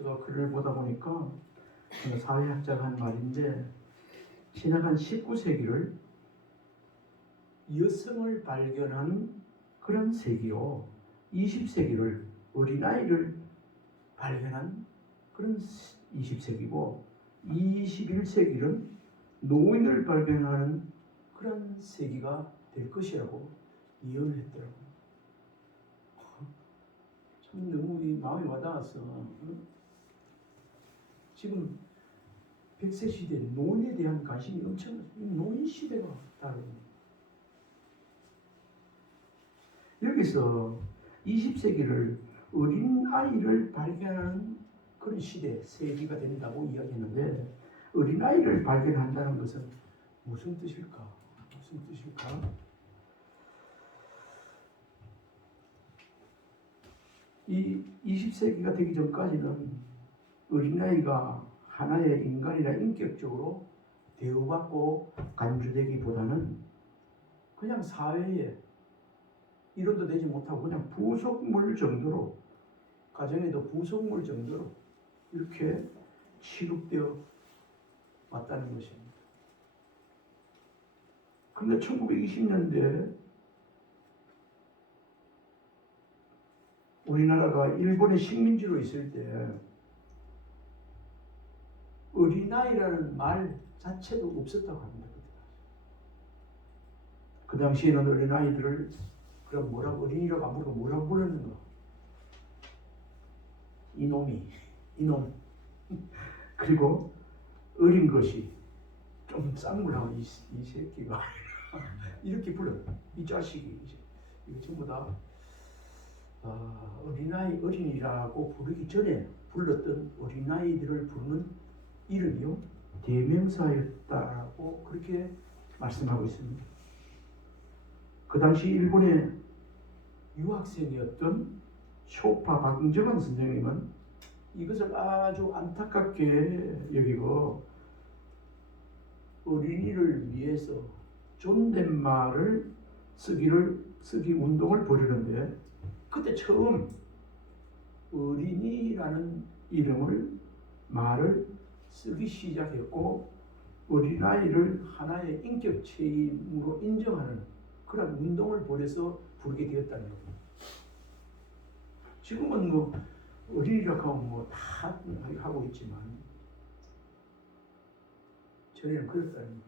제가 글을 보다 보니까 사회학자가 한 말인데, 지나간 19세기를 여성을 발견한 그런 세기요, 20세기를 어린아이를 발견한 그런 20세기고, 21세기는 노인을 발견하는 그런 세기가 될 것이라고 예언을 했더라고요. 참 너무 이 마음이 와닿아서, 지금 100세 시대 노인에 대한 관심이 엄청나요. 노인 시대가 다릅니다. 여기서 20세기를 어린아이를 발견하는 그런 시대, 세기가 된다고 이야기했는데, 어린아이를 발견한다는 것은 무슨 뜻일까? 무슨 뜻일까? 이 20세기가 되기 전까지는 어린아이가 하나의 인간이나 인격적으로 대우받고 간주되기보다는 그냥 사회에 이론도 되지 못하고 그냥 부속물 정도로, 가정에도 부속물 정도로 이렇게 취급되어 왔다는 것입니다. 그런데 1920년대 우리나라가 일본의 식민지로 있을 때 어린아이라는 말 자체도 없었다고 합니다. 그 당시에는 어린아이들을 그럼 뭐라고, 어린이라고 안 부르고 뭐라고 불렀는가? 이놈이, 이놈. 그리고 어린 것이 좀 쌍물하고 이 새끼가 이렇게 불러. 이 자식이. 이거 전부 다 어린아이, 어린이라고 부르기 전에 불렀던 어린아이들을 부르는 이름이요, 대명사였다라고 그렇게 말씀하고 있습니다. 그 당시 일본의 유학생이었던 쇼파 박정환 선생님은 이것을 아주 안타깝게 여기고, 어린이를 위해서 존댓말을 쓰기 운동을 벌이는데, 그때 처음 어린이라는 말을 쓰기 시작했고, 어린아이를 하나의 인격체임으로 인정하는 그런 운동을 벌여서 부르게 되었다는 겁니다. 지금은 뭐 어린이라고 하면 뭐 다 하고 있지만, 전에는 그랬다는 겁니다.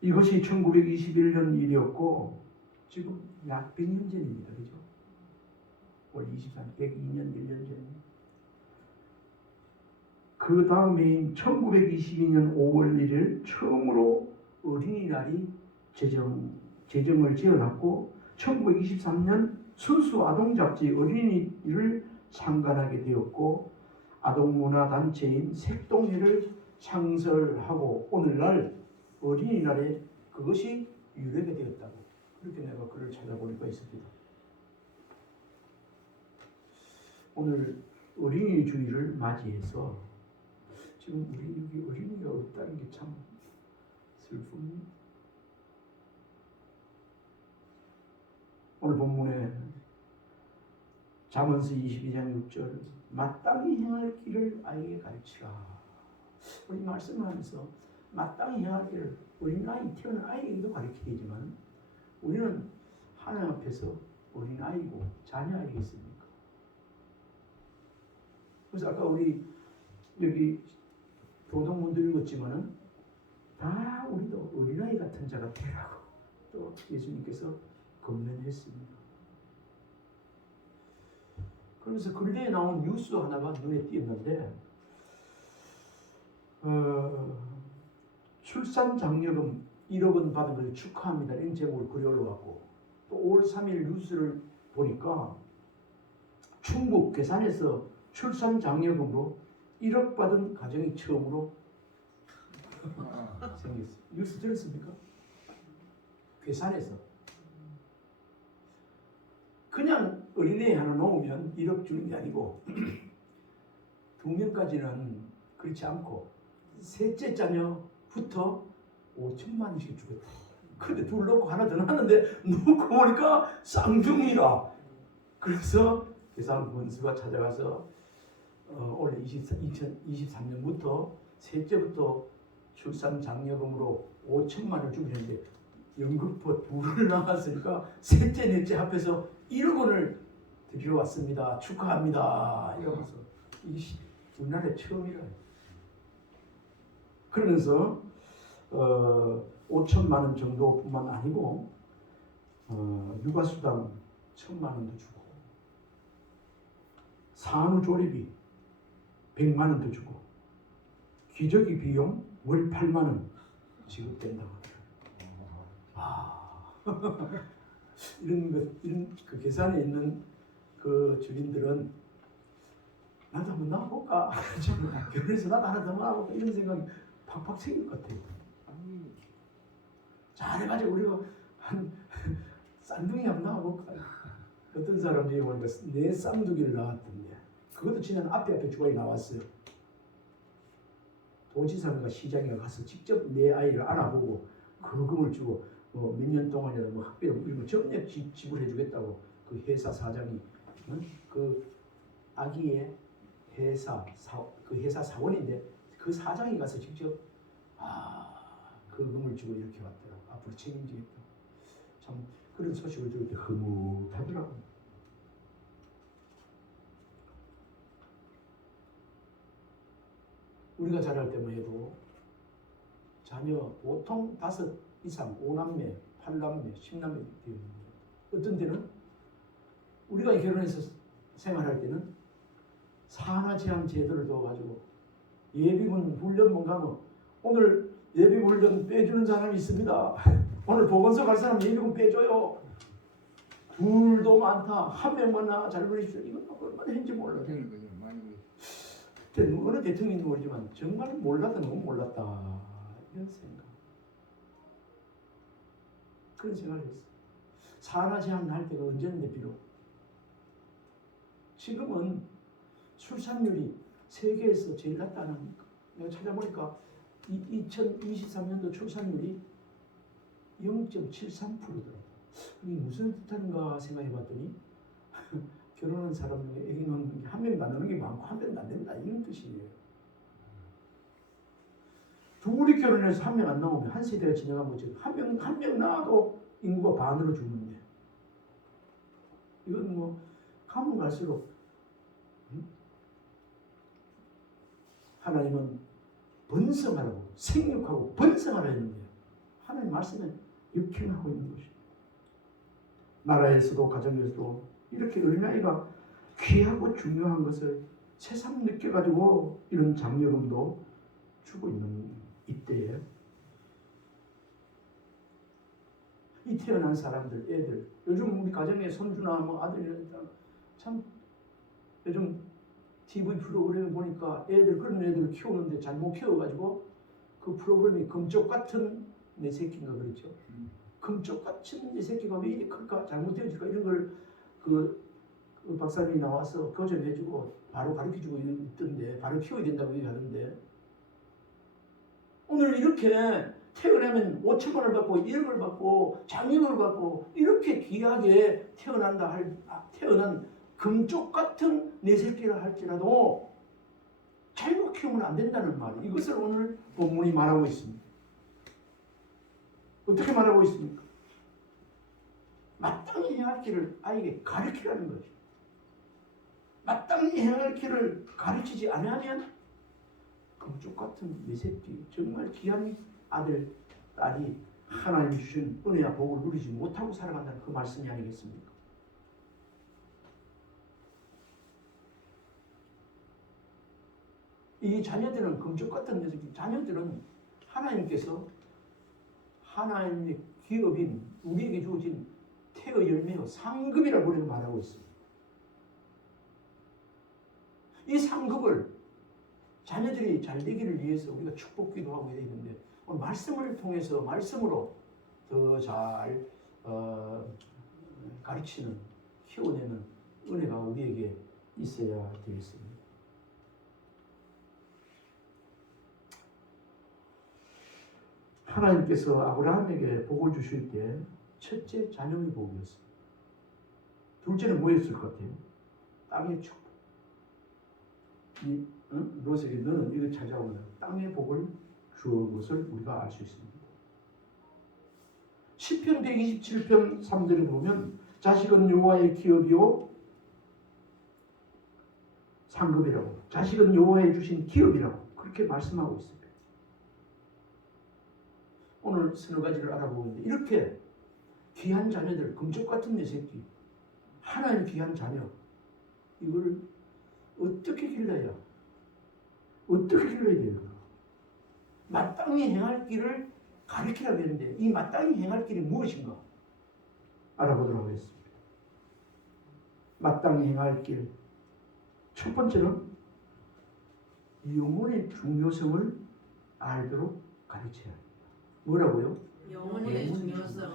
이것이 1921년 일이었고, 지금 약 100년 전입니다. 그죠? 올 23, 102년, 1년 전입니다. 그 다음에 1922년 5월 1일 처음으로 어린이날이 제정을 지어놨고, 1923년 순수 아동잡지 어린이를 창간하게 되었고, 아동문화단체인 색동회를 창설하고, 오늘날 어린이날에 그것이 유래가 되었다고, 그렇게 내가 글을 찾아보니까 있습니다. 오늘 어린이 주일을 맞이해서 지금 우리 여기 어린이가 없다는 게 참 슬픕니다. 오늘 본문에 잠언서 22장 6절, 마땅히 행할 길을 아이에게 가르치라. 우리 말씀하면서 마땅히 행할 길을 어린아이, 태어난 아이에게도 가르쳐야 되지만, 우리는 하나님 앞에서 어린아이고 자녀 아니겠습니까? 그래서 아까 우리 여기 교동문도 읽었지만은 다 우리도 어린아이 같은 자가 되라고 또 예수님께서 권면했습니다. 그러면서 근래에 나온 뉴스 하나가 눈에 띄었는데, 출산 장려금 1억 원 받은 것을 축하합니다, 이런 제목을 글이 올라왔고, 또 5월 3일 뉴스를 보니까 충북 괴산에서 출산 장려금으로 1억 받은 가정이 처음으로 생겼어요. 뉴스 들었습니까? 괴산에서 그냥 어린애 하나 놓으면 1억 주는 게 아니고 2명까지는 그렇지 않고 셋째 자녀부터 5천만 원씩 주겠다. 근데 둘 놓고 하나 더 낳았는데 놓고 보니까 쌍둥이라. 그래서 계산본수가 찾아가서 올해 2023년부터 셋째부터 출산 장려금으로 5천만 원을 주겠는데 연극포 둘을 나왔으니까 셋째 넷째 합해서 1억 원을 드리러 왔습니다. 축하합니다. 이러면서 이게 우리나라에 처음이라. 그러면서 5천만 원 정도뿐만 아니고 육아수당 1,000만 원도 주고 산후조리비 100만 원도 주고 기저귀 비용 월 8만 원 지급된다고 하더라고요. 이런 그 계산에 있는 그 주민들은 나도 한번 나와볼까? 결혼해서 나도 하나 더 나와볼까? 이런 생각이 팍팍 생길 것 같아요. 잘해가지고 우리가 한 쌍둥이 한번 나와볼까? 어떤 사람들이 보니까 내 쌍둥이를 낳았던데 그것도 지난 앞에 주관이 나왔어요. 도지사가 시장에 가서 직접 내 아이를 안아보고 거금을 주고 몇 년 동안이라도 학비를 이런 거 전액 지불해주겠다고 그 회사 사장이 그 아기의 그 회사 사원인데 그 사장이 가서 직접 거금을 주고 이렇게 왔더라고. 앞으로 책임지겠다. 참 그런 소식을 들을 때 흐뭇하더라고. 우리가 자랄 때만 해도 자녀 보통 5 이상 5남매, 8남매, 10남매 되었는데 어떤 때는 우리가 결혼해서 생활할 때는 산하 제한 제도를 둬가지고 예비군 훈련만 가면 오늘 예비군 훈련 빼주는 사람이 있습니다. 오늘 보건소 갈 사람 예비군 빼줘요. 둘도 많다. 한 명만 나 잘 보내십시오. 이건 얼마나 했는지 몰라요. 그때 어느 대통령인지 모르지만 정말 몰랐다 너무 몰랐다 이런 생각. 그런 생각을 했어요. 산하 제한 할 때가 언제였는데 비록 지금은 출산율이 세계에서 제일 낮다는 내가 찾아보니까 2023년도 출산율이 0.73%더라고요. 이게 무슨 뜻하는가 생각해봤더니 결혼한 사람 중에 애기 낳는 게 한 명도 안 나는 게 많고 한 명도 안 된다 이런 뜻이에요. 둘이 결혼해서 한 명 안 나오면 한 세대가 지나가면 한 명 낳아도 인구가 반으로 죽는데 이건 뭐 가면 갈수록 하나님은 번성하라고 생육하고 번성하라 했는데 하나님 말씀에 역행하고 있는 것입니다. 나라에서도 가정에서도 이렇게 어린아이가 귀하고 중요한 것을 새삼 느껴가지고 이런 장려금도 주고 있는 이때에 이 태어난 사람들 애들 요즘 우리 가정에 손주나 뭐 아들이나 참 요즘 TV 프로그램 보니까 애들 그런 애들을 키우는데 잘못 키워가지고 그 프로그램이 금쪽 같은 내 새끼인가 그렇죠. 금쪽 같은 내 새끼가 왜 이렇게 클까 잘못되어질까 이런 걸 그 박사님이 나와서 교정해주고 바로 가르쳐주고 있던데 바로 키워야 된다고 얘기하는데 오늘 이렇게 태어나면 5천만 원을 받고 1억을 받고 장려금을 받고 이렇게 귀하게 태어난 금쪽 같은 내 새끼를 할지라도 잘못 키우면 안 된다는 말 이것을 오늘 본문이 말하고 있습니다. 어떻게 말하고 있습니까? 마땅히 행할 길을 아이에게 가르치라는 거죠. 마땅히 행할 길을 가르치지 않으면 금쪽 같은 내 새끼 정말 귀한 아들, 딸이 하나님 주신 은혜와 복을 누리지 못하고 살아간다는 그 말씀이 아니겠습니까? 이 자녀들은 금쪽 같은 내 새끼 자녀들은 하나님께서 하나님의 기업인 우리에게 주어진 태어 열매요 상급이라고 우리가 말하고 있습니다. 이 상급을 자녀들이 잘 되기를 위해서 우리가 축복기도 하고 해야 되는데 오늘 말씀을 통해서 말씀으로 더 잘 가르치는 키워내는 은혜가 우리에게 있어야 되겠습니다. 하나님께서 아브라함에게 복을 주실 때 첫째 자녀의 복이었습니다. 둘째는 뭐였을 것 같아요? 땅의 축복. 롯에게 너는 이거 찾아오면 땅의 복을 주어 것을 우리가 알 수 있습니다. 시편 127편 3절에 보면 자식은 여호와의 기업이요 상급이라고, 자식은 여호와의 주신 기업이라고 그렇게 말씀하고 있습니다. 오늘 서너 가지를 알아보는데 이렇게 귀한 자녀들, 금쪽 같은 내 새끼, 하나님 귀한 자녀, 이걸 어떻게 길러야 돼요? 마땅히 행할 길을 가르치라고 했는데 이 마땅히 행할 길이 무엇인가 알아보도록 하겠습니다. 마땅히 행할 길, 첫 번째는 영혼의 중요성을 알도록 가르쳐야 합니다. 뭐라고요? 영혼의 중요성.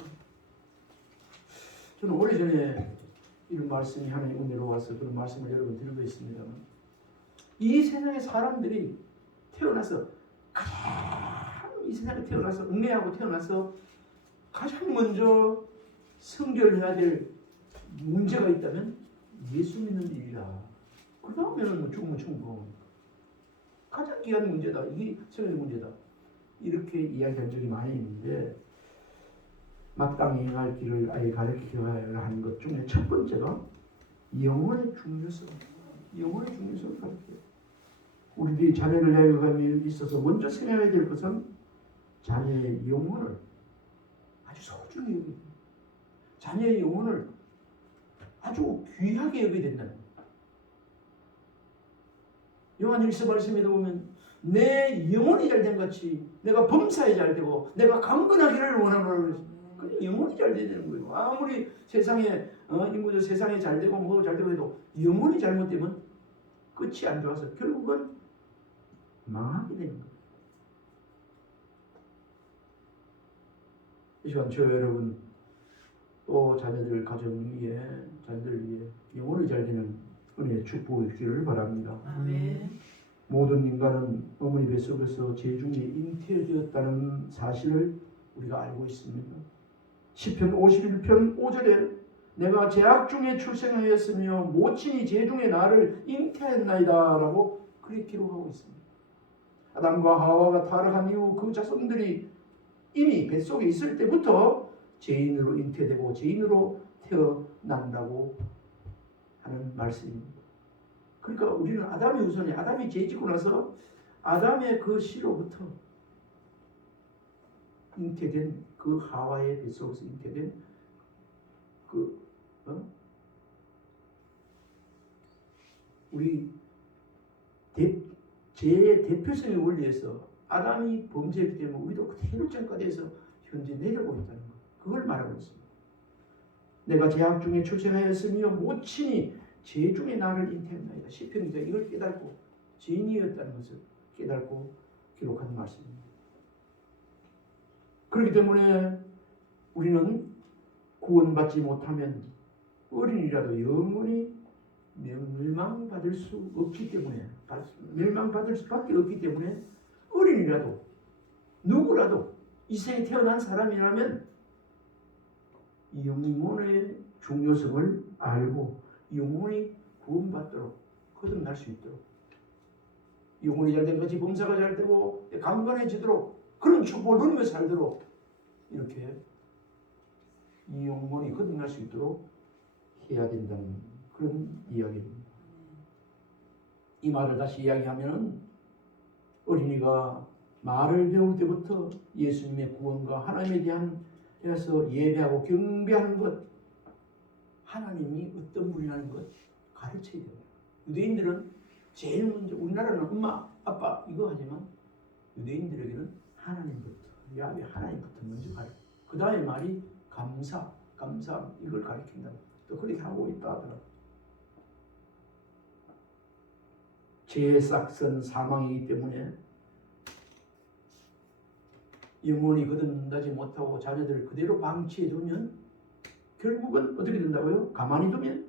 저는 오래전에 이런 말씀이 하나님 은혜로 와서 그런 말씀을 여러분 드리고 있습니다만, 이 세상의 사람들이 태어나서 이 세상에 태어나서 얽매하고 태어나서 가장 먼저 성결해야 될 문제가 있다면 예수 믿는 일이다. 그 다음에는 뭐 죽으면 충분. 가장 귀한 문제다. 이게 성결의 문제다. 이렇게 이야기한 적이 많이 있는데, 마땅히 행할 길을 아예 가르쳐야 하는 것 중에 첫 번째가 영혼의 중요성. 영혼의 중요성을 가르쳐요. 우리들이 자녀를 양육함에 있어서 먼저 생각해야 될 것은 자녀의 영혼을 아주 소중히 여기고 자녀의 영혼을 아주 귀하게 여겨야 된다는 거예요. 요한 1서 말씀에도 보면 내 영혼이 잘된 같이 내가 범사에 잘되고 내가 강건하기를 원하노라. 그냥 영혼이 잘 되는 거예요. 아무리 세상에 인구도 세상에 잘되고 뭐 잘되고 해도 영혼이 잘못되면 끝이 안 좋아서 결국은 망하게 되는 거예요. 이 시간 저 여러분 또 자녀들 가정 위에 자녀들 위해 영혼이 잘 되는 은혜의 축복이 있기를 바랍니다. 아멘. 모든 인간은 어머니 뱃속에서 제중에 잉태되었다는 사실을 우리가 알고 있습니다. 시편 51편 5절에 내가 제약 중에 출생하였으며 모친이 제중에 나를 잉태했나이다 라고 그렇게 기록하고 있습니다. 아담과 하와가 타락한 이후 그 자손들이 이미 뱃속에 있을 때부터 죄인으로 잉태되고 죄인으로 태어난다고 하는 말씀입니다. 그러니까 우리는 아담의 후손이 아담이 죄 짓고 나서 아담의 그 씨로부터 잉태된 그 하와의 뱃속에서 잉태된 우리 죄의 대표성의 원리에서 아담이 범죄했기 때문에 우리도 그대로 전과돼서 현재 내려오고 있다는 것, 그걸 말하고 있습니다. 내가 제약 중에 출생하였으며 모친이 죄 중에 나를 잉태했나이다. 시편이가 이걸 깨닫고 죄인이었다는 것을 깨닫고 기록한 말씀입니다. 그렇기 때문에 우리는 구원받지 못하면 어린이라도 영원히 멸망받을 수 없기 때문에 멸망받을 수밖에 없기 때문에 어린이라도 누구라도 이 세상에 태어난 사람이라면 영혼의 중요성을 알고 영혼이 구원받도록 거듭날 수 있도록 영혼이 잘된 것이 범사가 잘되고 강건해지도록 그런 축복을 누리며 살도록 이렇게 이 영혼이 거듭날 수 있도록 해야 된다는 그런 이야기입니다. 이 말을 다시 이야기하면 어린이가 말을 배울 때부터 예수님의 구원과 하나님에 대한 해서 예배하고 경배하는 것, 하나님이 어떤 분이라는 것 가르쳐야 됩니다. 유대인들은 제일 먼저, 우리나라는 엄마, 아빠 이거 하지만 유대인들에게는 하나님부터, 야훼 하나님부터 먼저 가르쳐. 그 다음에 말이 감사 이걸 가르친다고 또 그렇게 하고 있다 하더라고요. 죄의 싹은 사망이기 때문에 영혼이 거듭나지 못하고 자녀들을 그대로 방치해 두면 결국은 어떻게 된다고요? 가만히 두면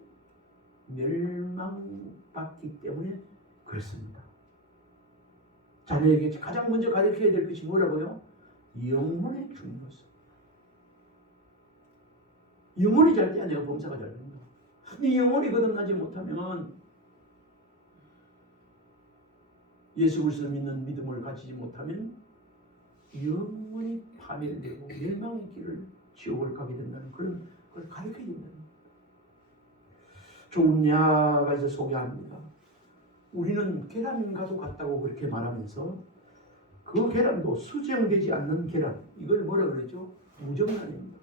멸망받기 때문에 그렇습니다. 자녀에게 가장 먼저 가르쳐야 될 것이 뭐라고요? 영혼의 중요성. 영혼이 잘 돼야 내가 범사가 잘 된다. 네 영혼이 거듭나지 못하면 예수 그리스도를 믿는 믿음을 가지지 못하면 영원히 파멸되고 멸망의 길을 지옥을 가게 된다는 그런 걸 가르쳐야 된다는 거예요. 좋은 야가 이제 소개합니다. 우리는 계란과도 같다고 그렇게 말하면서 그 계란도 수정되지 않는 계란, 이걸 뭐라 그랬죠? 무정란입니다.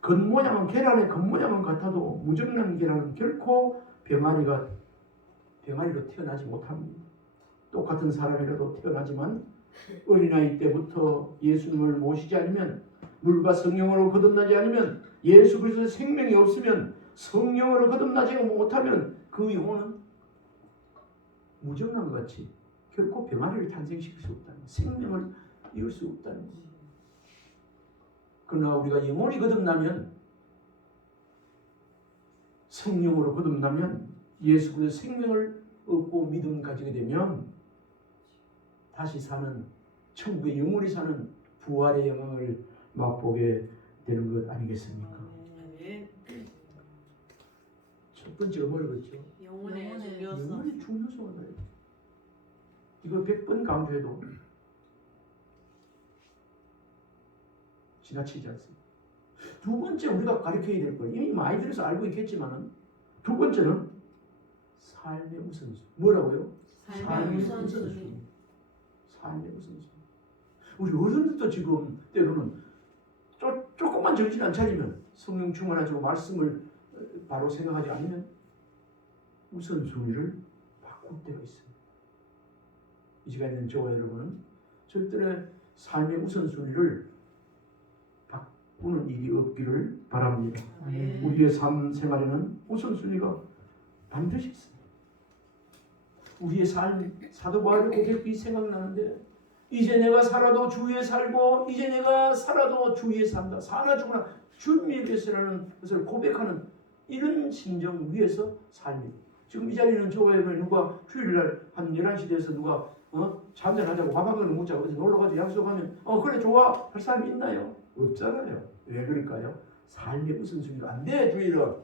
겉모양은 계란의 겉모양은 같아도 무정란 계란은 결코 병아리로 태어나지 못합니다. 똑같은 사람이라도 태어나지만 어린아이 때부터 예수님을 모시지 않으면, 물과 성령으로 거듭나지 않으면, 예수 그리스도의 생명이 없으면, 성령으로 거듭나지 못하면 그 영혼은 무정란과 같이 결코 병아리를 탄생시킬 수 없다는 거예요. 생명을 이룰 수 없다는 거예요. 그러나 우리가 영혼이 거듭나면, 성령으로 거듭나면, 예수 그리스도의 생명을 얻고 믿음 가지게 되면 다시 사는, 천국의 영원히 사는 부활의 영광을 맛보게 되는 것 아니겠습니까? 첫 번째가 뭐라고 했죠? 영혼의 중요성. 영혼의 중요성을 봐야 돼. 이거 100번 강조해도 지나치지 않습니다. 두 번째 우리가 가르쳐야 될 건, 이미 많이 들어서 알고 있겠지만, 두 번째는 삶의 우선순위. 뭐라고요? 삶의 우선순위. 삶의 우선순위. 우리 어른들도 지금 때로는 조금만 정신 안 차리면, 성령 충만하고 말씀을 바로 생각하지 않으면 우선순위를 바꿀 때가 있습니다. 이 시간에 있는 저와 여러분은 절대로 삶의 우선순위를 바꾸는 일이 없기를 바랍니다. 우리의 삶 생활에는 우선순위가 반드시 있습니다. 우리의 삶, 사도 바울의 고백이 생각나는데, 이제 내가 살아도 주 위에 살고 이제 내가 살아도 주 위에 산다. 사나 죽으나 주님의 것이라는 것을 고백하는 이런 심정 위에서 삶입니다. 지금 이 자리는 저와 여러분이 누가 주일날 한 11시 돼서 누가 잠자하자고 밥 한 그릇 먹자고 어디 놀러가서 약속하면 그래 좋아 할 사람이 있나요? 없잖아요. 왜 그럴까요? 삶의 우선순위가 안 돼. 주일은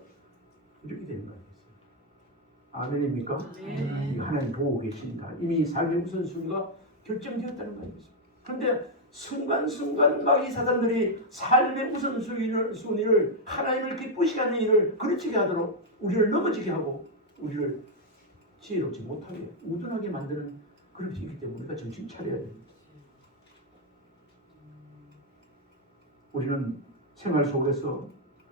이렇게 되는 거예요. 아멘입니까? 네. 하나님 보고 계신다. 이미 삶의 우선순위가 결정되었다는 거예요. 그런데 순간순간 막 이 사람들이 삶의 우선순위를 하나님을 기쁘시게 하는 일을 그르치게 하도록 우리를 넘어지게 하고 우리를 지혜롭지 못하게 우둔하게 만드는 그런 것이 있기 때문에 우리가 정신 차려야 됩니다. 우리는 생활 속에서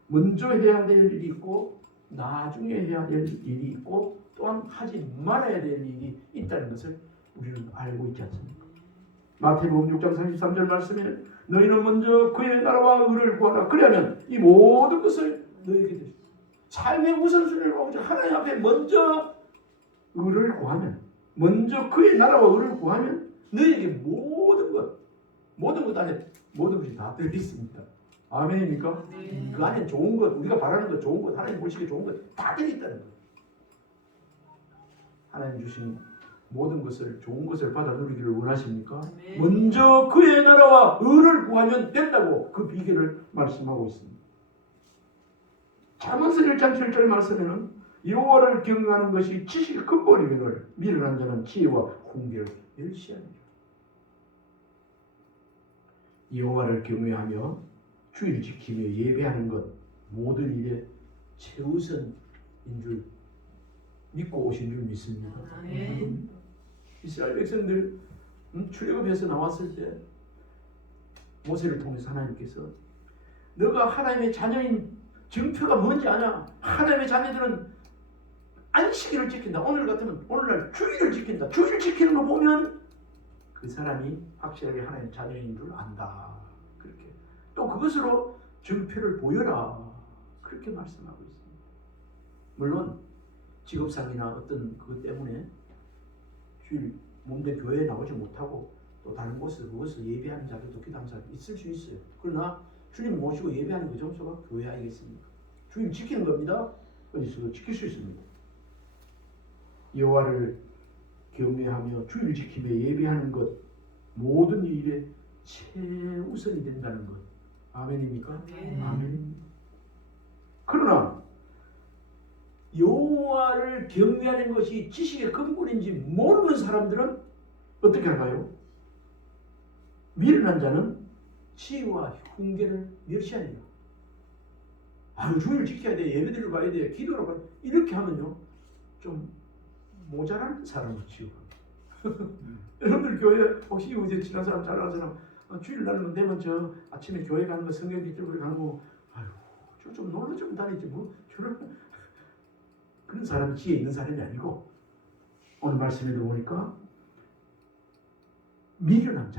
먼저 해야 될 일이 있고 나중에 해야 될 일이 있고 또한 하지 말아야 될 일이 있다는 것을 우리는 알고 있지 않습니까? 마태복음 6장 33절 말씀에 너희는 먼저 그의 나라와 의를 구하라. 그리하면 이 모든 것을 너희에게 주시리라. 삶의 우선순위를 보고 하나님 앞에 먼저 의를 구하면, 먼저 그의 나라와 의를 구하면 너희에게 모든 것 안에 모든 것이 다 들어있습니다. 아멘입니까? 네. 그 안에 좋은 것, 우리가 바라는 것, 좋은 것, 하나님 보시기에 좋은 것 다 들어있다는 거예요. 하나님 주신 모든 것을, 좋은 것을 받아 누리기를 원하십니까? 네. 먼저 그의 나라와 의를 구하면 된다고 그 비결을 말씀하고 있습니다. 잠언서 1장 7절 말씀에는 여호와를 경외하는 것이 지식의 근본이거늘 미련한 자는 지혜와 훈계를 멸시하니라. 여호와를 경외하며 주의를 지키며 예배하는 것 모든 일에 최우선인 줄 믿고 오신 줄 믿습니다. 이스라엘 백성들 출애굽해서 나왔을 때 모세를 통해서 하나님께서 너가 하나님의 자녀인 증표가 뭔지 아냐? 하나님의 자녀들은 안식일을 지킨다. 오늘 같으면 오늘날 주일을 지킨다. 주일 지키는 거 보면 그 사람이 확실하게 하나님의 자녀인 줄 안다. 그렇게 또 그것으로 증표를 보여라. 그렇게 말씀하고 있습니다. 물론 직업상이나 어떤 그것 때문에 주일 몸된 교회에 나오지 못하고 또 다른 곳에서 그것을 예배하는 자들도 기도하는 사람이 있을 수 있어요. 그러나 주님 모시고 예배하는 그 장소가 교회 아니겠습니까? 주님 지키는 겁니다. 어디서도 지킬 수 있습니다. 여호와를 경외하며 주일 지키며 예배하는 것 모든 일에 최우선이 된다는 것. 아멘입니까? 네. 아멘. 그러나 여호와를 경외하는 것이 지식의 근본인지 모르는 사람들은 어떻게 할까요? 미련한 자는 치유와 훈계를 멸시하니라. 아유, 주일 지켜야 돼, 예배드리러 가야 돼, 기도로 가야 돼. 이렇게 하면요, 좀 모자란 사람을 치유합니다. 여러분들 교회 혹시 이제 지난 사람 잘 아는 사람 주일날만 되면 저 아침에 교회 가는 거 성경 뒤쪽으로 가는 거 아유 좀 놀러 좀 다니지 뭐 저런 그런 사람이 지혜 있는 사람이 아니고 오늘 말씀에도 보니까 미련한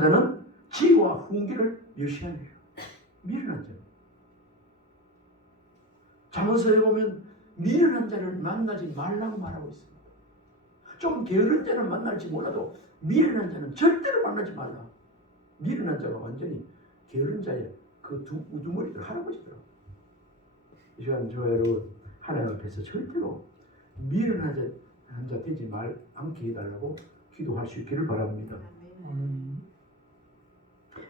자는 지혜와 훈계를 멸시하는 거예요. 미련한 자는 잠언서에 보면 미련한 자를 만나지 말라고 말하고 있습니다. 좀 게으른 자는 만날지 몰라도 미련한 자는 절대로 만나지 말라. 미련한 자가 완전히 게으른 자의 그 우두머리들 할아버지더라고. 이 시간 저 여러분 하나님 앞에서 절대로 미련한 자 되지 않게 해달라고 기도할 수 있기를 바랍니다.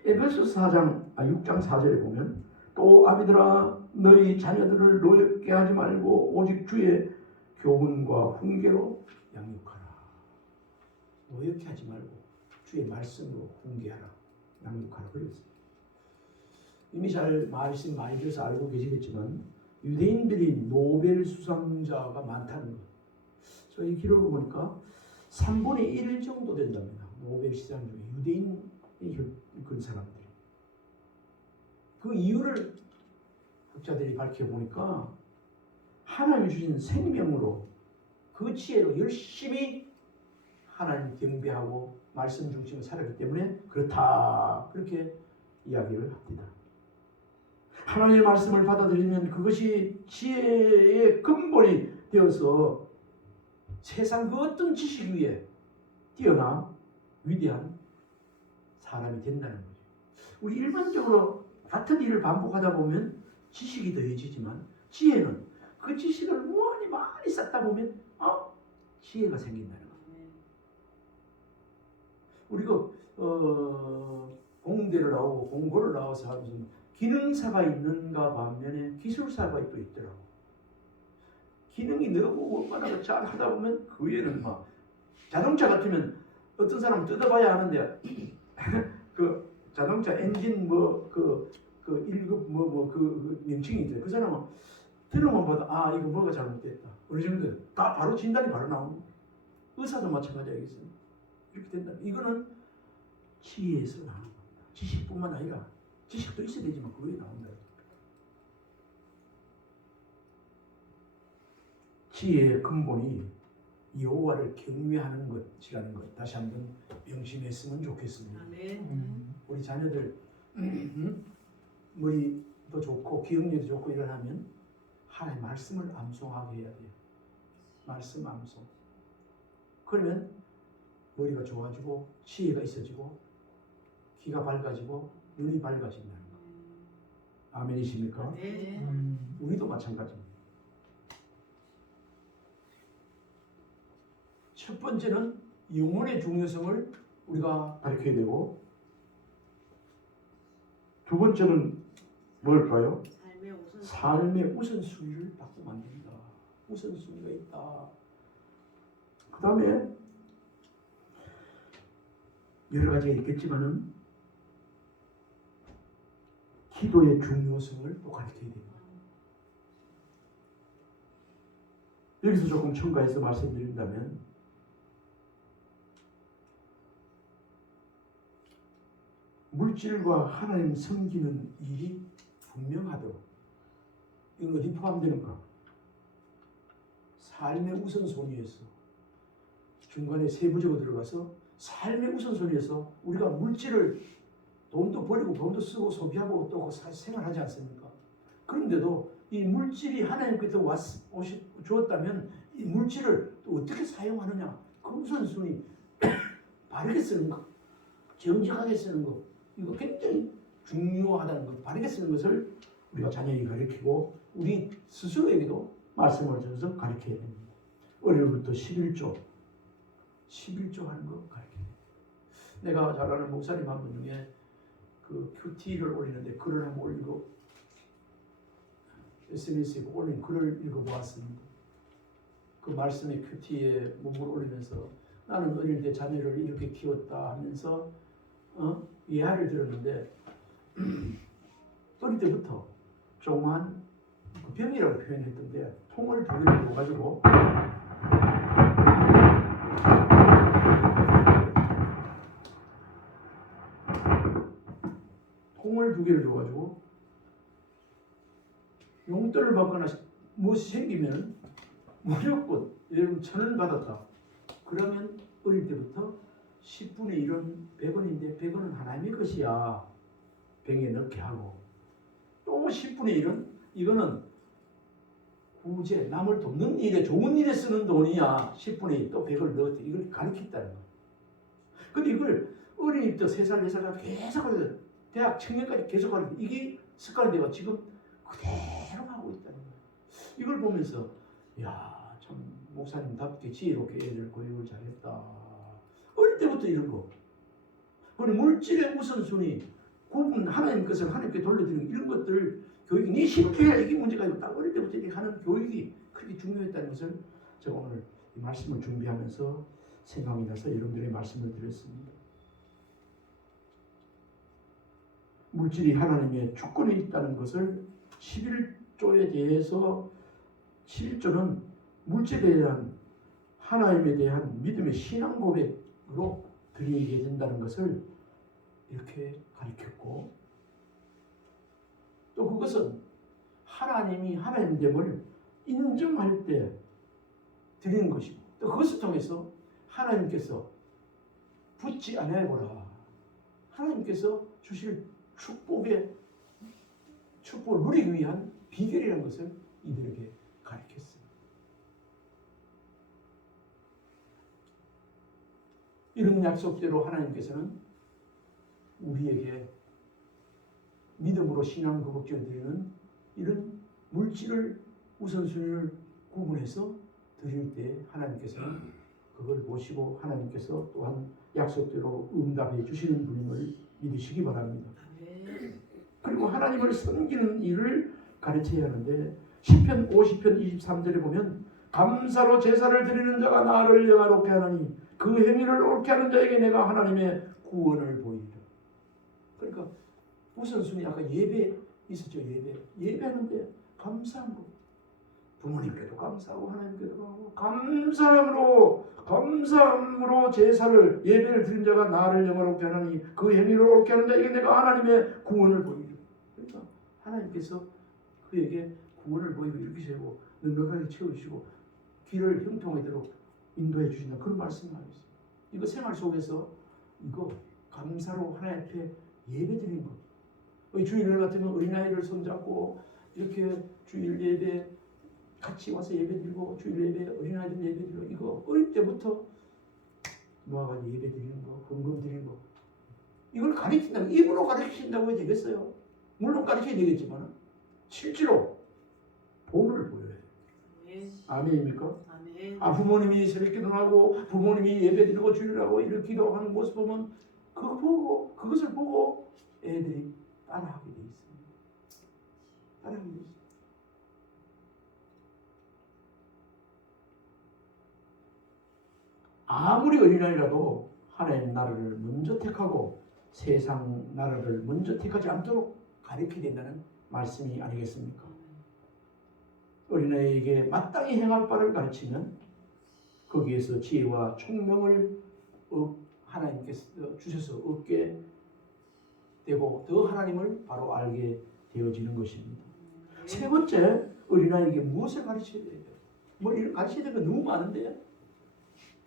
에베소서 6장 4절에 보면 또 아비들아 너희 자녀들을 노엽게 하지 말고 오직 주의 교훈과 훈계로 양육하라. 노엽게 하지 말고 주의 말씀으로 훈계하라. 양육하라 그랬어요. 이미 잘 말씀 많이 들어서 알고 계시겠지만 유대인들이 노벨 수상자가 많다는 것. 저희 기록을 보니까 3분의 1 정도 된답니다. 노벨 시장 중에 유대인이 그런 사람들이. 그 이유를 학자들이 밝혀보니까 하나님이 주신 생명으로 그 지혜로 열심히 하나님 경배하고 말씀 중심으로 살았기 때문에 그렇다 그렇게 이야기를 합니다. 하나님의 말씀을 받아들이면 그것이 지혜의 근본이 되어서 세상 그 어떤 지식 위에 뛰어나 위대한 사람이 된다는 거죠. 우리 일반적으로 같은 일을 반복하다 보면 지식이 더해지지만 지혜는 그 지식을 무한히 많이 쌓다 보면 지혜가 생긴다는 거예요. 우리가 공대를 나오고 공고를 나와서 하면서 기능사가 있는가 반면에 기술사가 또 있더라고. 기능이 너무 원만하고 잘 하다 보면 그 외에는 막 자동차 같으면 어떤 사람은 뜯어봐야 하는데 그 자동차 엔진 그 1급 그 명칭이 있어요. 그 사람은 들으면 보다 이거 뭐가 잘못됐다. 어느 정도 다 바로 진단이 바로 나오고 의사도 마찬가지겠어요. 이렇게 된다. 이거는 지혜에서 나오는 겁니다. 지식뿐만 아니라 지식도 있어야 되지만 그 외에 나온다. 지혜의 근본이 여호와를 경외하는 것이라는 것 다시 한번 명심했으면 좋겠습니다. 우리 자녀들 머리도 좋고 기억력도 좋고 일어나면 하나님의 말씀을 암송하게 해야 돼요. 말씀 암송. 그러면 머리가 좋아지고 지혜가 있어지고 귀가 밝아지고 눈이 밝아진다는 거예요. 아멘이십니까? 네. 우리도 마찬가지입니다. 첫 번째는 영혼의 중요성을 우리가 가르쳐야 되고 두 번째는 뭘까요? 삶의 우선순위를 받고 만든다. 우선순위가 있다. 그 다음에 여러 가지가 있겠지만은 기도의 중요성을 또 가르쳐야 됩니다. 여기서 조금 첨가해서 말씀드린다면 물질과 하나님 섬기는 일이 분명하도록 이건 어디 포함되는가? 삶의 우선순위에서 중간에 세부적으로 들어가서 삶의 우선순위에서 우리가 물질을 돈도 버리고 돈도 쓰고 소비하고 또 생활하지 않습니까? 그런데도 이 물질이 하나님께서 주었다면 이 물질을 또 어떻게 사용하느냐 그 우선순위 바르게 쓰는 것 정직하게 쓰는 것 이거 굉장히 중요하다는 것 바르게 쓰는 것을 우리가 자녀에게 가르치고 우리 스스로에게도 말씀을 줘서 가르쳐야 됩니다. 어려부터 11조 하는 거 가르쳐야 됩니다. 내가 잘 아는 목사님 한 분 중에 그 큐티를 올리는데 글을 한번 올리고 SNS에 올린 글을 읽어보았습니다. 그 말씀의 큐티에 몸을 올리면서 나는 어릴 때 자녀를 이렇게 키웠다 하면서 예화를 들었는데 어릴 때부터 조그만 그 병이라고 표현했던데 통을 두 개를 줘가지고 통을 두 개를 줘가지고 용돈을 받거나 무엇이 생기면 무조건 여러분 1,000원 받았다. 그러면 어릴 때부터 10분의 1은 100원인데 100원은 하나님의 것이야. 병에 넣게 하고 또 10분의 1은 이거는 구제 남을 돕는 일에 좋은 일에 쓰는 돈이야. 10분의 1 또 100원을 넣었대. 이걸 가르쳤다는 거야. 근데 이걸 어린이 때 3살 4살 계속 하거든. 대학 청년까지 계속 하는 이게 습관이 되고 지금 그대로 하고 있다는 거예요. 이걸 보면서 야, 참 목사님답게 지혜롭게 애들 교육을 잘했다. 어릴 때부터 이런 거. 그리고 물질의 우선순위, 구분, 하나님 것을 하나님께 돌려드리는 이런 것들 교육이 네 쉽게 해야 이게 문제가 있고 딱 어릴 때부터 이렇게 하는 교육이 그렇게 중요했다는 것을 제가 오늘 이 말씀을 준비하면서 생각이 나서 여러분들의 말씀을 드렸습니다. 물질이 하나님의 주권에 있다는 것을 11조에 대해서 11조는 물질에 대한 하나님에 대한 믿음의 신앙 고백으로 드리게 된다는 것을 이렇게 가르쳤고 또 그것은 하나님이 하나님됨을 인정할 때 드리는 것이고 또 그것을 통해서 하나님께서 붙지 않아 보라. 하나님께서 주실 축복을 누리기 위한 비결이라는 것을 이들에게 가르쳤습니다. 이런 약속대로 하나님께서는 우리에게 믿음으로 신앙 거복죄를 드리는 이런 물질을 우선순위를 구분해서 드릴 때 하나님께서는 그걸 보시고 하나님께서 또한 약속대로 응답해 주시는 분임을 믿으시기 바랍니다. 그리고 하나님을 섬기는 일을 가르쳐야 하는데 시편 50편 23절에 보면 감사로 제사를 드리는 자가 나를 영화롭게 하나니 그 행위를 옳게 하는 자에게 내가 하나님의 구원을 보이리라. 그러니까 우선순위 아까 예배 있었죠. 예배하는데 감사함으로 부모님께도 감사하고 하나님께도 하고 감사함으로 제사를 예배를 드린 자가 나를 영화롭게 하나니 그 행위를 옳게 하는 자에게 내가 하나님의 구원을 보이리라. 그러니까 하나님께서 그에게 구원을 보이고 이렇게 세우고 넉넉하게 채우시고 길을 형통하도록 인도해 주신다. 그런 말씀을 하고 있습니다. 이거 생활 속에서 이거 감사로 하나님 앞에 예배 드리는 거. 주일날 같으면 어린아이를 손잡고 이렇게 주일 예배 같이 와서 예배 드리고 주일 예배 어린아이들 예배 드리고 이거 어릴 때부터 모아가지고 예배 드리는 거, 헌금 드리는 거 이걸 가르친다고 입으로 가르친다고 해도 되겠어요? 물론 가르쳐야 되겠지만 실제로 본을 보여야 돼요. 아멘입니까? 아멘. 부모님이 새벽 기도하고 부모님이 예배 드리고 주일하고 이렇게 기도하는 모습 보면 그것을 보고 애들이 따라하게 돼 있습니다. 따라하게 돼 있습니다. 아무리 어린아이라도 하나님 나라를 먼저 택하고 세상 나라를 먼저 택하지 않도록 가르쳐야 된다는 말씀이 아니겠습니까? 어린아이에게 마땅히 행할 바를 가르치면 거기에서 지혜와 총명을 하나님께서 주셔서 얻게 되고 더 하나님을 바로 알게 되어지는 것입니다. 세 번째, 어린아이에게 무엇을 가르쳐야 돼요? 이런 가르쳐야 될 거 너무 많은데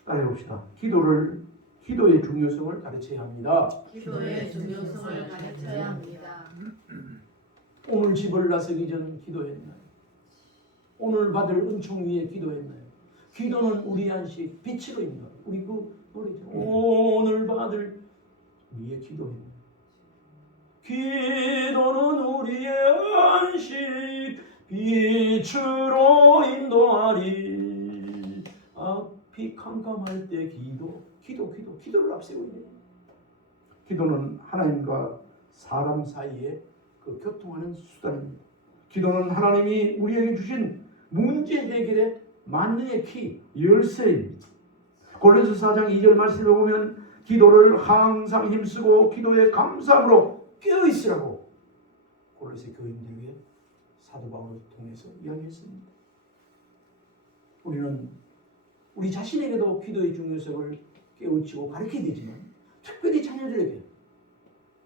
따라해봅시다. 기도의 중요성을 가르쳐야 합니다. 기도의 중요성을 가르쳐야 합니다. 오늘 집을 나서기 전 기도했나요? 오늘 받을 은총 위에 기도했나요? 기도는 우리 안식 빛으로입니다. 우리 그 노래죠. 오늘 받을 위에 기도했나요? 기도는 우리의 안식 빛으로 인도하리. 앞이 캄캄할 때 기도를 앞세우고 있네요. 기도는 하나님과 사람 사이에 그 교통하는 수단입니다. 기도는 하나님이 우리에게 주신 문제 해결의 만능의 키, 열쇠입니다. 골로새 4장 2절 말씀을 보면 기도를 항상 힘쓰고 기도에 감사함으로 깨어있으라고 골로새 교인들에게 사도 바울을 통해서 이야기했습니다. 우리는 우리 자신에게도 기도의 중요성을 깨우치고 가르쳐야 되지만 특별히 자녀들에게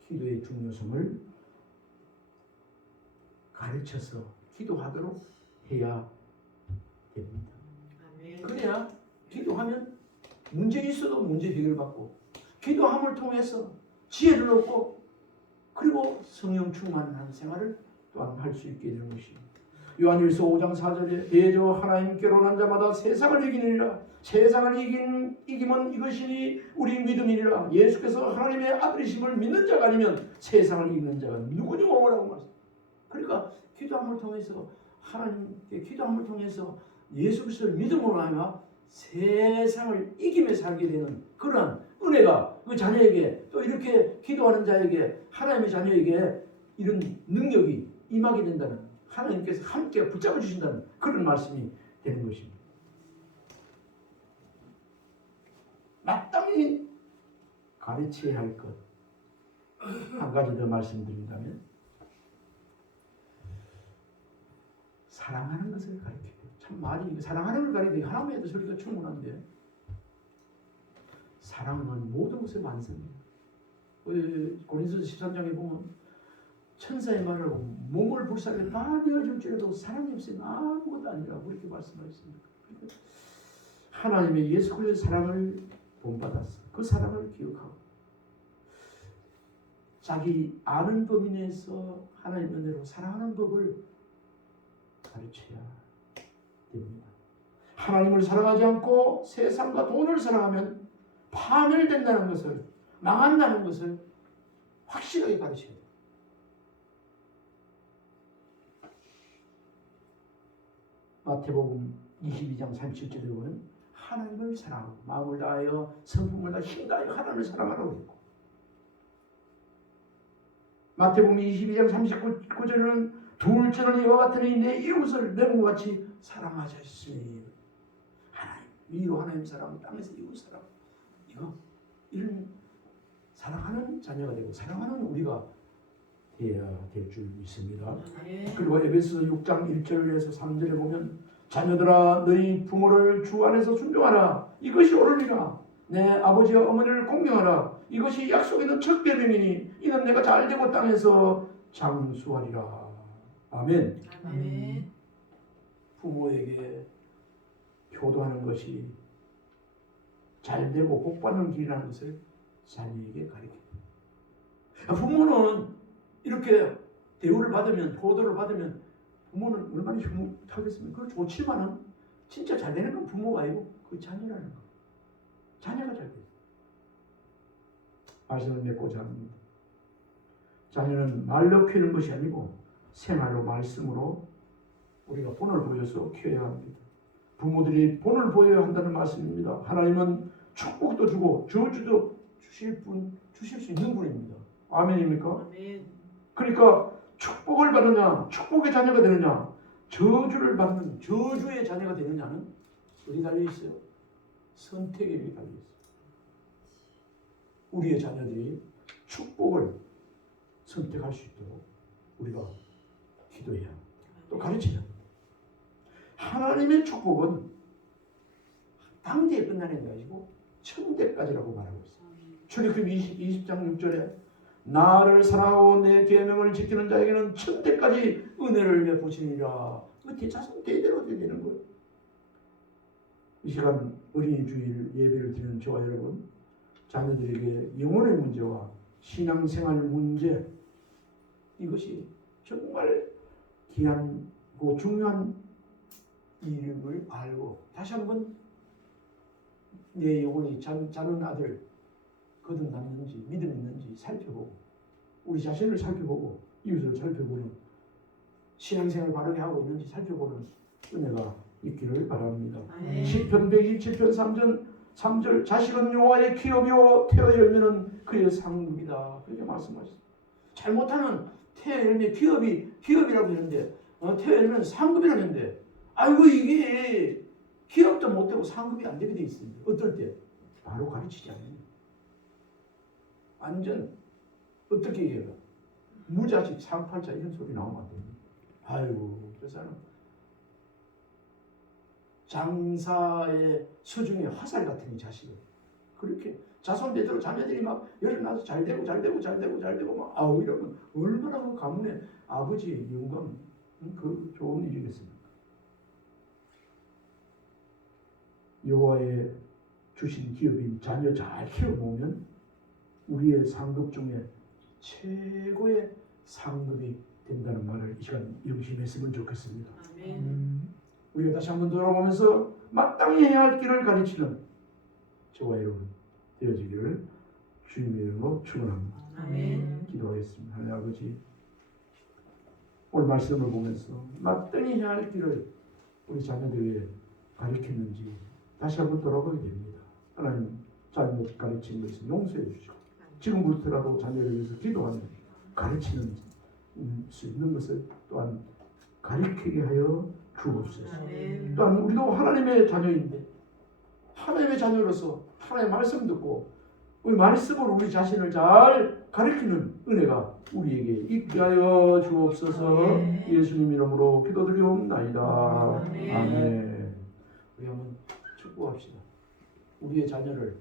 기도의 중요성을 가르쳐서 기도하도록 해야 됩니다. 그래야 기도하면 문제 있어도 문제 해결받고 기도함을 통해서 지혜를 얻고 그리고 성령 충만한 생활을 또한 할 수 있게 되는 것입니다. 요한일서 5장 4절에 대저 하나님께로 난 자마다 세상을 이기느니라. 세상을 이기면 이것이니 우리 믿음이니라. 예수께서 하나님의 아들이심을 믿는 자가 아니면 세상을 이기는 자가 누구니 뭐라고 말씀. 그러니까 기도함을 통해서 하나님께 기도함을 통해서 예수 그리스도를 믿음으로 하면 세상을 이기며 살게 되는 그런 은혜가 그 자녀에게 또 이렇게 기도하는 자에게 하나님의 자녀에게 이런 능력이 임하게 된다는 하나님께서 함께 붙잡아 주신다는 그런 말씀이 되는 것입니다. 마땅히 가르쳐야 할 것 한 가지 더 말씀드린다면 사랑하는 것을 가르쳐요. 참 말이 사랑하는 걸 가르치기 하나만 해도 소리가 충분한데 사랑은 모든 것을 완성해요. 고린도서 13장에 보면 천사의 말을 몸을 불사르게 다 내어줄지라도 사랑이 없으면 아무것도 아니라고 그렇게 말씀하셨습니다. 하나님의 예수 그리스도의 사랑을 본받았어. 그 사랑을 기억하고 자기 아는 범위 내에서 하나님의 은혜로 사랑하는 법을 가르쳐야 됩니다. 하나님을 사랑하지 않고 세상과 돈을 사랑하면 파멸된다는 것을 망한다는 것을 확실하게 가르쳐야 돼요. 마태복음 22장 37절에 보면 하나님을 사랑하고 마음을 다하여 성품을 다하여 힘 다하여 하나님을 사랑하라고 했고 마태복음 22장 39절에는 둘째는 이와 같으니 내 이웃을 내 몸과 같이 사랑하셨으니 하나님 위로 하나님 사랑 땅에서 이웃 사랑 이런 사랑하는 자녀가 되고 사랑하는 우리가 해야 될 줄 믿습니다. 그리고 에베소서 6장 1절에서 3절에 보면 자녀들아 너희 부모를 주 안에서 순종하라. 이것이 옳으리라. 내 아버지와 어머니를 공경하라. 이것이 약속 있는 첫 계명이니 이는 내가 잘되고 땅에서 장수하리라. 아멘. 아멘. 부모에게 효도하는 것이 잘되고 복받는 길이라는 것을 자녀에게 가르쳐요. 부모는 이렇게 대우를 받으면 효도를 받으면 부모는 얼마나 흐뭇하겠습니까? 그거 좋지만은 진짜 잘 되는 건 부모가 아니고 그 자녀라는 거. 자녀가 잘 돼요. 말씀을 맺고자 합니다. 자녀는 말로 키우는 것이 아니고 생활로 말씀으로 우리가 본을 보여서 키워야 합니다. 부모들이 본을 보여야 한다는 말씀입니다. 하나님은 축복도 주고 저주도 주실 수 있는 분입니다. 아멘입니까? 아멘. 그러니까 축복을 받느냐, 축복의 자녀가 되느냐, 저주를 받는 저주의 자녀가 되느냐는 어디 달려 있어요? 선택에 달려 있어요. 우리의 자녀들이 축복을 선택할 수 있도록 우리가 기도해야 합니다. 또 가르쳐야 합니다. 하나님의 축복은 당대에 끝나는 게 아니고 천대까지라고 말하고 있어요. 출애굽 20장 6절에 나를 사랑하고 내 계명을 지키는 자에게는 천대까지 은혜를 베푸시니라. 그 대차선 대대로 되는 거예요. 이 시간 어린이 주일 예배를 드리는 저와 여러분, 자녀들에게 영혼의 문제와 신앙생활 문제, 이것이 정말 귀하고 중요한 일임을 알고 다시 한번 내 영혼이 자는 아들 거듭났는지 믿음 있는지 살펴보고 우리 자신을 살펴보고 이웃을 살펴보는 신앙생활 바르게 하고 있는지 살펴보는 은혜가 있기를 바랍니다. 시편 127편 3절 자식은 여호와의 기업이요 태어 열매는 그의 상급이다. 그렇게 말씀하셨습니다. 잘못하면 태어 열매 기업이라고 했는데 태어 열매는 상급이라고 했는데 아이고 이게 기업도 못되고 상급이 안 되게 돼 있습니다. 어떨 때? 바로 가르치지 않습니다. 완전 어떻게 얘기해요? 무자식 상팔자 이런 소리 나오면 안 됩니다. 아이고 그 사람 장사의 서중에 화살 같은 이 자식을 그렇게 자손대대로 자녀들이 막 열어놔서 잘되고 막 아우 이러면 얼마나 그 가문의 아버지의 영광 그 좋은 일이겠습니까? 여호와의 주신 기업인 자녀 잘 키워보면 우리의 상급 중에 최고의 상급이 된다는 말을 이 시간 명심했으면 좋겠습니다. 우리가 다시 한번 돌아보면서 마땅히 해야 할 길을 가르치는 저와 여러분 되어지기를 주님의 이름으로 축원합니다. 아멘. 기도하겠습니다. 하나님 아버지, 오늘 말씀을 보면서 마땅히 해야 할 길을 우리 자녀들에게 가르쳤는지 다시 한번 돌아보게 됩니다. 하나님, 잘못 가르친 것을 용서해 주시고 지금부터라도 자녀를 위해서 기도하며 가르치는 수 있는 것을 또한 가르치게 하여 주옵소서. 아멘. 또한 우리도 하나님의 자녀인데 하나님의 자녀로서 하나님의 말씀 듣고 우리 말씀으로 우리 자신을 잘 가르치는 은혜가 우리에게 있게 하여 주옵소서. 아멘. 예수님 이름으로 기도드리옵나이다. 아멘. 아멘. 우리 한번 축복합시다. 우리의 자녀를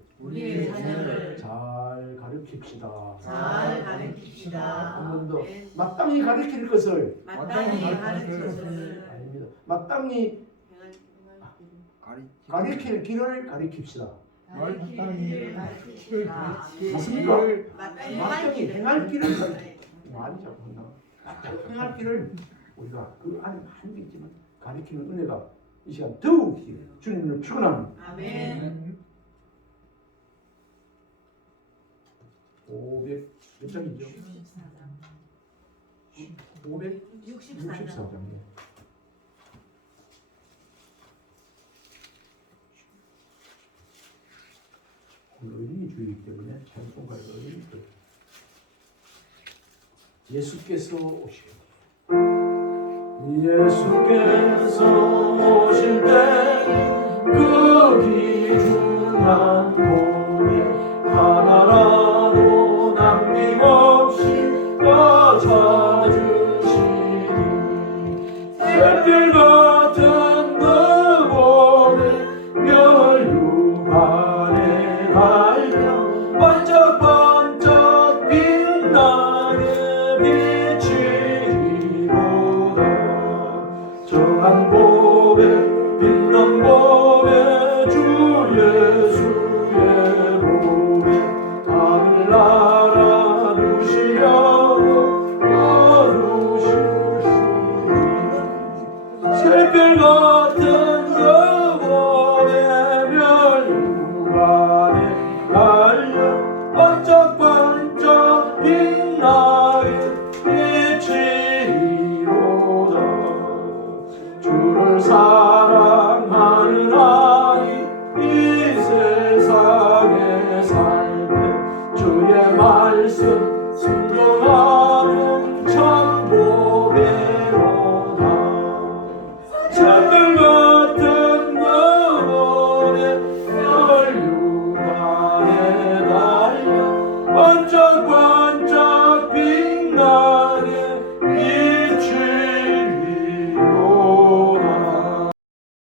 잘 가르칩시다. 잘 가르칩시다. 한 번 더 아멘. 마땅히 가르칠 것을 마땅히 가르칠 것을 아닙니다. 마땅히 가르칠 길을 가르칩시다. 마땅히 가르칩시다. 맞습니까? 마땅히 행할 길을 가르칩시다. 말이 자꾸 안 나와. 마땅히 행할 길을 우리가 그 안에 많은 게 있지만 가르치는 은혜가 이 시간 더욱이 주님을 축원합니다. 아멘. 500 몇 장이죠? 64장. 564장. 오늘 어린이 주일이기 때문에 찬송가의 어린이들 예수께서 오시고 예수께서 오실 때 그 귀중한 복이 하나라도 남김없이 찾아주시니 샛길 같은 그 봄에 멸류관에